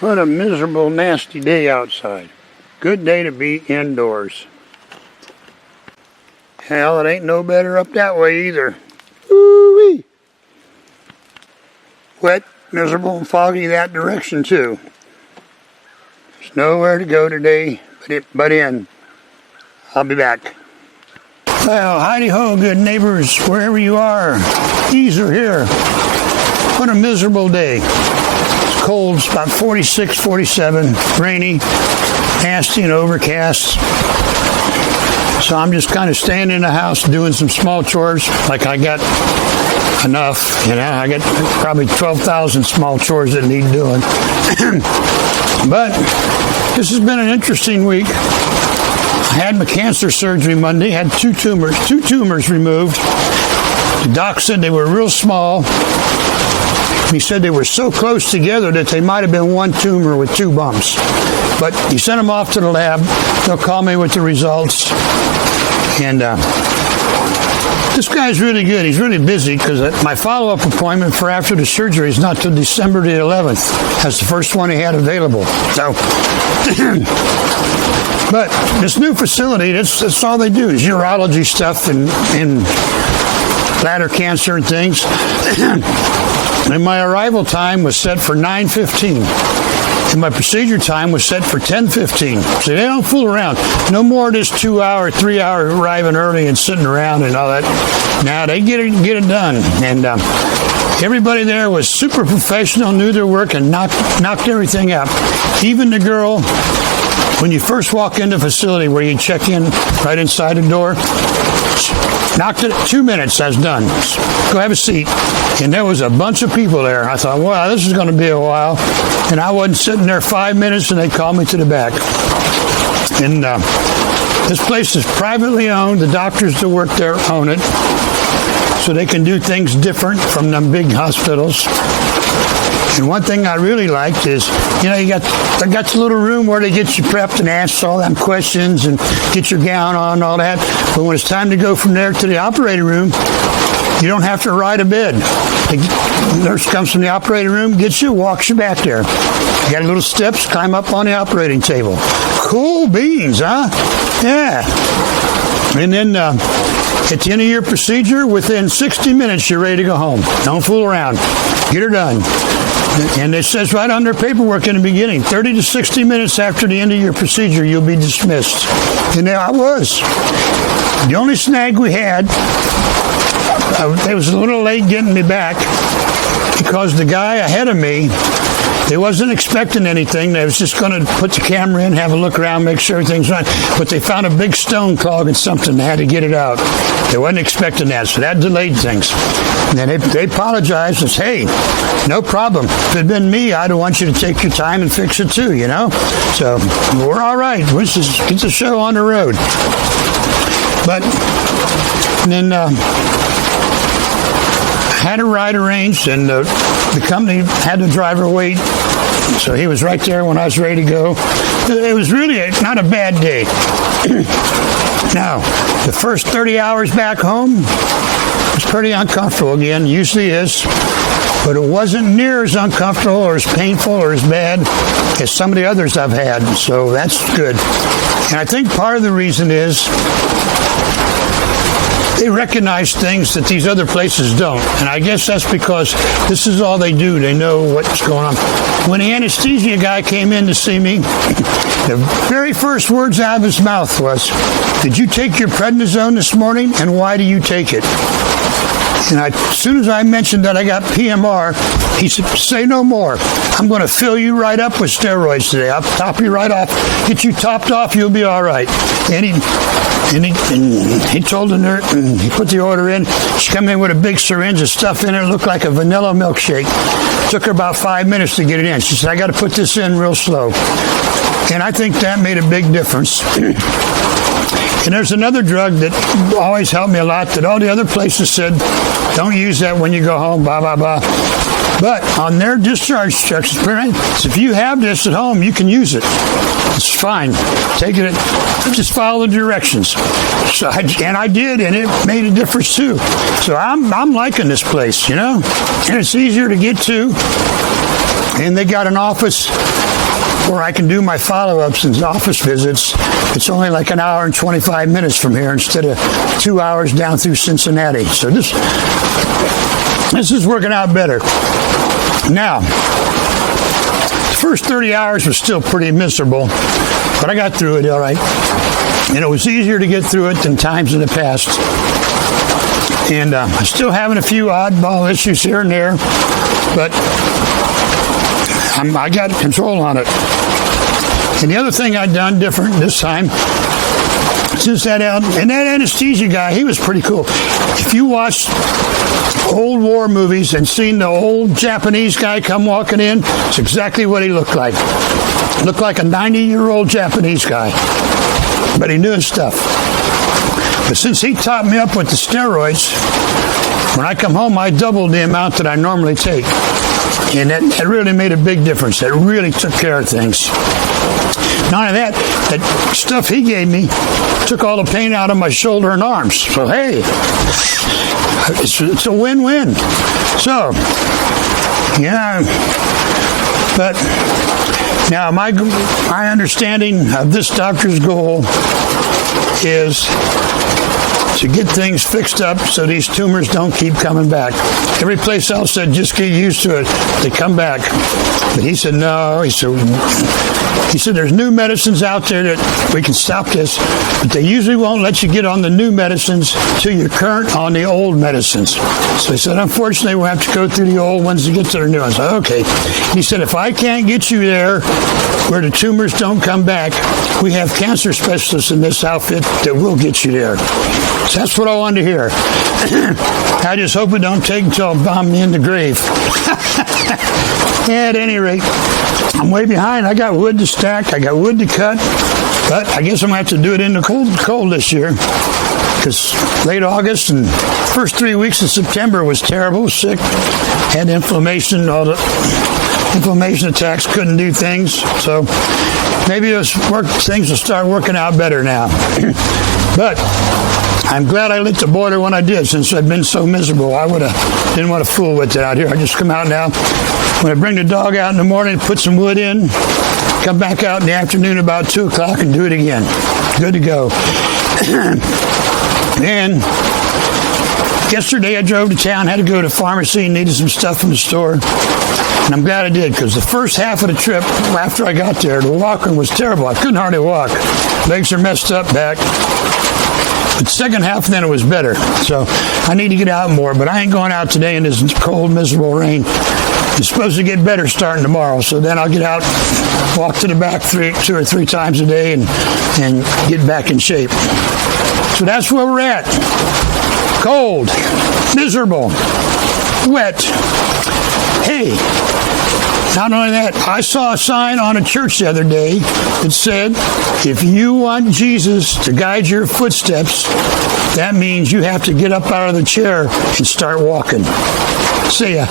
What a miserable, nasty day outside. Good day to be indoors. Hell, it ain't no better up that way either. Woo-wee! Wet, miserable, and foggy that direction too. There's nowhere to go today but in. I'll be back. Well, howdy-ho, good neighbors, wherever you are. These are here. What a miserable day. It's cold, it's about 46, 47, rainy, nasty, and overcast. So I'm just kind of staying in the house doing some small chores, like I got enough. You know, I got probably 12,000 small chores that need doing. But this has been an interesting week. I had my cancer surgery Monday, had two tumors removed. The doc said they were real small. He said they were so close together that they might have been one tumor with two bumps. But he sent them off to the lab. They'll call me with the results. And this guy's really good. He's really busy because my follow-up appointment for after the surgery is not till December the 11th. That's the first one he had available. So, but this new facility, that's all they do is urology stuff and bladder cancer and things. And my arrival time was set for 9:15. And my procedure time was set for 10:15. So they don't fool around. No more of this 2-hour, 3-hour arriving early and sitting around and all that. Now they get it done. And everybody there was super professional, knew their work, and knocked everything out. Even the girl, when you first walk into the facility where you check in right inside the door, knocked it 2 minutes, I was done. Go have a seat. And there was a bunch of people there. I thought, wow, this is going to be a while. And I wasn't sitting there 5 minutes and they called me to the back. And this place is privately owned. The doctors that work there own it. So they can do things different from them big hospitals. And one thing I really liked is, you know, they got the little room where they get you prepped and ask all them questions and get your gown on and all that. But when it's time to go from there to the operating room, you don't have to ride a bed. The nurse comes from the operating room, gets you, walks you back there. You got little steps, climb up on the operating table. Cool beans, huh? Yeah. And then at the end of your procedure, within 60 minutes, you're ready to go home. Don't fool around. Get her done. And it says right on their paperwork in the beginning, 30 to 60 minutes after the end of your procedure, you'll be dismissed. And there I was. The only snag we had, it was a little late getting me back because the guy ahead of me, they wasn't expecting anything. They was just going to put the camera in, have a look around, make sure everything's right. But they found a big stone clogging something. They had to get it out. They wasn't expecting that, so that delayed things. And then they apologized and said, hey, no problem. If it had been me, I'd want you to take your time and fix it too, you know? So we're all right. Let's just get the show on the road. But then had a ride arranged, and the company had the driver wait, so he was right there when I was ready to go. It was really not a bad day. Now, the first 30 hours back home was pretty uncomfortable again, usually is, but it wasn't near as uncomfortable or as painful or as bad as some of the others I've had, so that's good. And I think part of the reason is they recognize things that these other places don't. And I guess that's because this is all they do. They know what's going on. When the anesthesia guy came in to see me, the very first words out of his mouth was, did you take your prednisone this morning, and why do you take it? And as soon as I mentioned that I got PMR, he said, say no more. I'm going to fill you right up with steroids today. I'll top you right off. Get you topped off, you'll be all right. And he told the nurse, and he put the order in. She came in with a big syringe of stuff in it. It looked like a vanilla milkshake. Took her about 5 minutes to get it in. She said, I got to put this in real slow. And I think that made a big difference. And there's another drug that always helped me a lot that all the other places said, don't use that when you go home, blah, blah, blah. But on their discharge instructions, if you have this at home, you can use it. It's fine. Take it. Just follow the directions. So I did, and it made a difference too. So I'm liking this place, you know, and it's easier to get to. And they got an office where I can do my follow-ups and office visits, it's only like an hour and 25 minutes from here instead of 2 hours down through Cincinnati. So this is working out better. Now, the first 30 hours was still pretty miserable, but I got through it all right. And it was easier to get through it than times in the past. And I'm still having a few oddball issues here and there, but I got control on it. And the other thing I'd done different this time, since that anesthesia guy, he was pretty cool. If you watch old war movies and seen the old Japanese guy come walking in, it's exactly what he looked like. Looked like a 90-year-old Japanese guy, but he knew his stuff. But since he topped me up with the steroids, when I come home, I doubled the amount that I normally take. And that really made a big difference. That really took care of things. Not only that, that stuff he gave me took all the pain out of my shoulder and arms. So, hey, it's a win-win. So, yeah, but now my understanding of this doctor's goal is to get things fixed up so these tumors don't keep coming back. Every place else said just get used to it. They come back. But he said no. He said there's new medicines out there that we can stop this, but they usually won't let you get on the new medicines till you're current on the old medicines. So he said, unfortunately, we'll have to go through the old ones to get to the new ones. Okay. He said, if I can't get you there where the tumors don't come back, we have cancer specialists in this outfit that will get you there. So that's what I wanted to hear. I just hope it don't take until I bomb me in the grave. At any rate, I'm way behind. I got wood to stack. I got wood to cut. But I guess I'm going to have to do it in the cold this year. Because late August and first 3 weeks of September was terrible. Sick. Had inflammation. All the inflammation attacks. Couldn't do things. So maybe things will start working out better now. But I'm glad I lit the boiler when I did, since I've been so miserable. I didn't want to fool with it out here. I just come out now. When I bring the dog out in the morning, put some wood in, come back out in the afternoon about 2 o'clock and do it again. Good to go. And yesterday I drove to town, had to go to the pharmacy and needed some stuff from the store. And I'm glad I did, because the first half of the trip, after I got there, the walking was terrible. I couldn't hardly walk. Legs are messed up back. But the second half, then it was better. So I need to get out more, but I ain't going out today in this cold, miserable rain. It's supposed to get better starting tomorrow, so then I'll get out, walk to the back 2 or 3 times a day and get back in shape. So that's where we're at. Cold, miserable, wet. Hey, not only that, I saw a sign on a church the other day that said, if you want Jesus to guide your footsteps, that means you have to get up out of the chair and start walking. See ya.